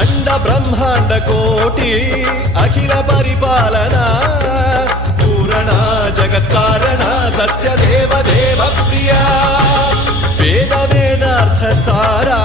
अंड ब्रह्मांड कोटि अखिल परिपालना पूरणा जगत्कारणा सत्यदेव देव प्रिया वेद वेदार्थ सारा